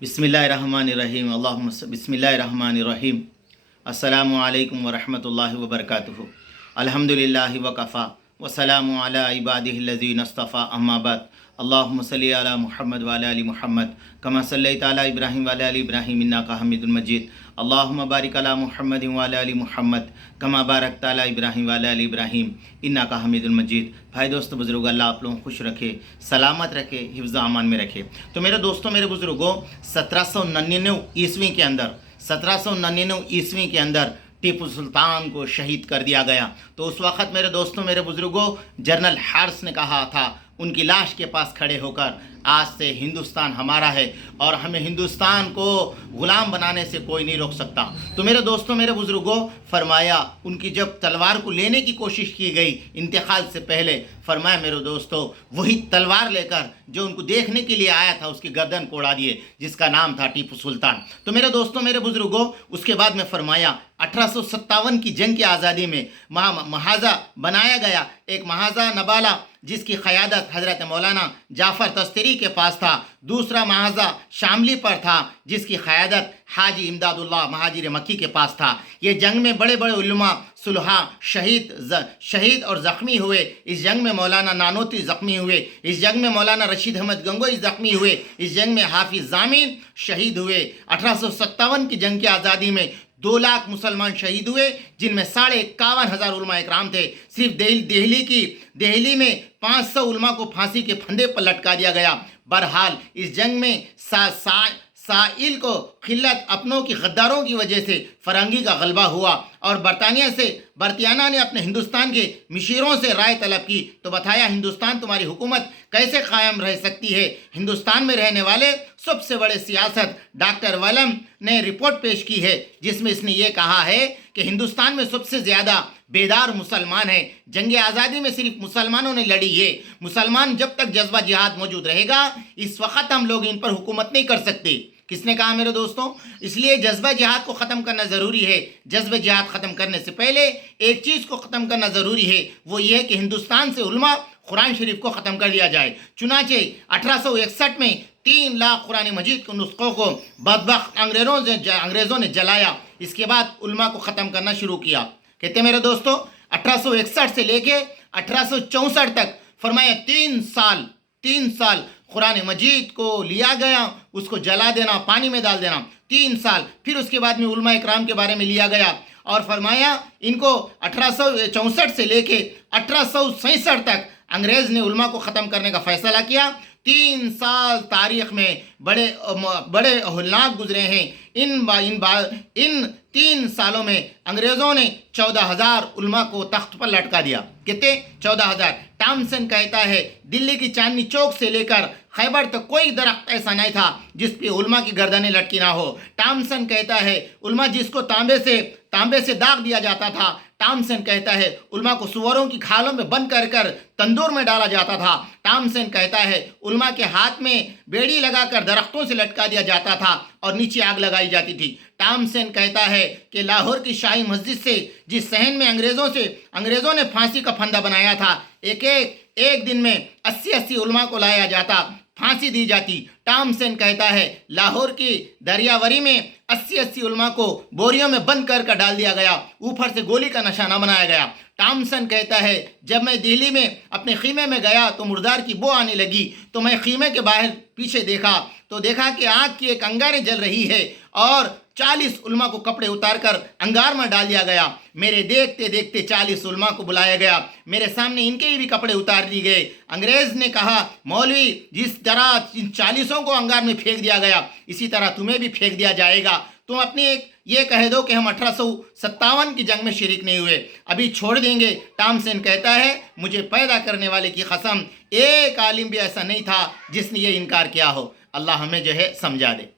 बिस्मिल्लाहिर्रहमानिर्रहीम बिस्मिल्लाहिर्रहमानिर्रहीम अस्सलामु अलैकुम वरहमतुल्लाहि वबरकातुहू अल्हम्दुलिल्लाहि वकफ़ा वसलामु अला इबादिहिल्लज़ीना इस्तफ़ा अम्मा बाद अल्लाहुम्मा सल्लि अला मुहम्मद व अला आलि मुहम्मद कमा सल्लैता अला इब्राहीम व अला आलि इब्राहीम इन्नका हमीदुल मजीद अल्लाहुम्मा बारिक अला मुहम्मद व अला आलि मुहम्मद कमा बारकता अला इब्राहीम व अला आलि इब्राहीम इन्नका हमीदुल मजीद। भाई दोस्तों बुज़ुर्ग, अल्लाह आप लोगों को खुश रखे, सलामत रखे, हिफ्ज़ अमान में रखे। तो मेरे दोस्तों, मेरे बुज़ुर्गों, 1799 ईस्वी के अंदर 1799 ईस्वी के अंदर टीपू सुल्तान को शहीद कर दिया गया। तो उस वक़्त मेरे दोस्तों, मेरे बुज़ुर्गों, जनरल हार्स ने कहा था उनकी लाश के पास खड़े होकर, आज से हिंदुस्तान हमारा है और हमें हिंदुस्तान को ग़ुलाम बनाने से कोई नहीं रोक सकता। तो मेरे दोस्तों, मेरे बुज़ुर्गों, फरमाया उनकी जब तलवार को लेने की कोशिश की गई इंतकाल से पहले, फरमाया मेरे दोस्तों, वही तलवार लेकर जो उनको देखने के लिए आया था उसकी गर्दन को उड़ा दिए, जिसका नाम था टीपू सुल्तान। तो मेरे दोस्तों, मेरे बुज़ुर्गों, उसके बाद में फरमाया 1857 की जंग की आज़ादी में महाजा बनाया गया, एक महाजा नबाला जिसकी क़यादत हज़रत मौलाना जाफ़र तस्तरी के पास था। दूसरा महाजा शामली पर था जिसकी क़यादत हाजी इमदादुल्लाह महाजिर मक्की के पास था। ये जंग में बड़े बड़े उलमा सुलहा शहीद और ज़ख्मी हुए। इस जंग में मौलाना नानोती ज़ख्मी हुए, इस जंग में मौलाना रशीद अहमद गंगोई ज़ख्मी हुए, इस जंग में हाफिज़ ज़ामिन शहीद हुए। 1857 की जंग की आज़ादी में 2 लाख मुसलमान शहीद हुए, जिनमें 51,500 उलमा इकराम थे। सिर्फ दिल्ली में 500 उलमा को फांसी के फंदे पर लटका दिया गया। बहरहाल इस जंग में साइल को खिल्लत अपनों की गद्दारों की वजह से फरंगी का गलबा हुआ और बर्तानिया ने अपने हिंदुस्तान के मिशीरों से राय तलब की। तो बताया, हिंदुस्तान तुम्हारी हुकूमत कैसे कायम रह सकती है। हिंदुस्तान में रहने वाले सबसे बड़े सियासत डॉक्टर वलम ने रिपोर्ट पेश की है, जिसमें इसने ये कहा है कि हिंदुस्तान में सबसे ज़्यादा बेदार मुसलमान हैं। जंग आज़ादी में सिर्फ मुसलमानों ने लड़ी है। मुसलमान जब तक जज्बा जिहाद मौजूद रहेगा, इस वक्त हम लोग इन पर हुकूमत नहीं कर सकते। किसने कहा मेरे दोस्तों? इसलिए जज्बा जिहाद को ख़त्म करना ज़रूरी है। जज्बा जिहाद ख़त्म करने से पहले एक चीज़ को ख़त्म करना ज़रूरी है, वो ये है कि हिंदुस्तान से उलमा कुरान शरीफ को ख़त्म कर दिया जाए। चुनाचे 1861 में 3 लाख कुरान मजीद के नुस्खों को बदबख्त अंग्रेज़ों ने जलाया। इसके बाद उलमा को ख़त्म करना शुरू किया। कहते मेरे दोस्तों, 1861 से लेके 1864 तक फरमाया 3 साल कुरान मजीद को लिया गया, उसको जला देना, पानी में डाल देना, 3 साल। फिर उसके बाद में उलमा इकराम के बारे में लिया गया और फरमाया इनको 1864 से लेके 1867 तक अंग्रेज़ ने उलमा को ख़त्म करने का फ़ैसला किया। 3 साल तारीख़ में बड़े होलनाक गुजरे हैं। इन 3 सालों में अंग्रेज़ों ने 14,000 उलमा को तख्त पर लटका दिया। कितने? 14,000। टॉमसन कहता है दिल्ली की चांदनी चौक से लेकर खैबर तक कोई दरख्त ऐसा नहीं था जिस पे उलमा की गर्दनें लटकी ना हो। टॉमसन कहता है उलमा जिसको तांबे से दाग दिया जाता था। टॉमसन कहता है उलमा को सुअरों की खालों में बंद कर तंदूर में डाला जाता था। टॉमसन कहता है उलमा के हाथ में बेड़ी लगाकर दरख्तों से लटका दिया जाता था और नीचे आग लगाई जाती थी। टॉमसन कहता है कि लाहौर की शाही मस्जिद से जिस सहन में अंग्रेज़ों ने फांसी का फंदा बनाया था, एक दिन में 80 उलमा को लाया जाता, फांसी दी जाती। टॉमसन कहता है लाहौर की दरियावरी में 80 उलमा को बोरियों में बंद कर डाल दिया गया, ऊपर से गोली का निशाना बनाया गया। टॉमसन कहता है जब मैं दिल्ली में अपने खीमे में गया तो मुर्दार की बो आने लगी, तो मैं खीमे के बाहर पीछे देखा कि आग की एक अंगारें जल रही है और 40 उलमा को कपड़े उतारकर अंगार में डाल दिया गया। मेरे देखते देखते 40 उलमा को बुलाया गया, मेरे सामने इनके भी कपड़े उतार दिए गए। अंग्रेज़ ने कहा मौलवी, जिस तरह इन 40 को अंगार में फेंक दिया गया, इसी तरह तुम्हें भी फेंक दिया जाएगा। तुम अपनी ये कह दो कि हम 1857 की जंग में शरीक नहीं हुए, अभी छोड़ देंगे। टॉमसन कहता है मुझे पैदा करने वाले की कसम, एक आलिम भी ऐसा नहीं था जिसने ये इनकार किया हो। अल्लाह हमें जो है समझा दे।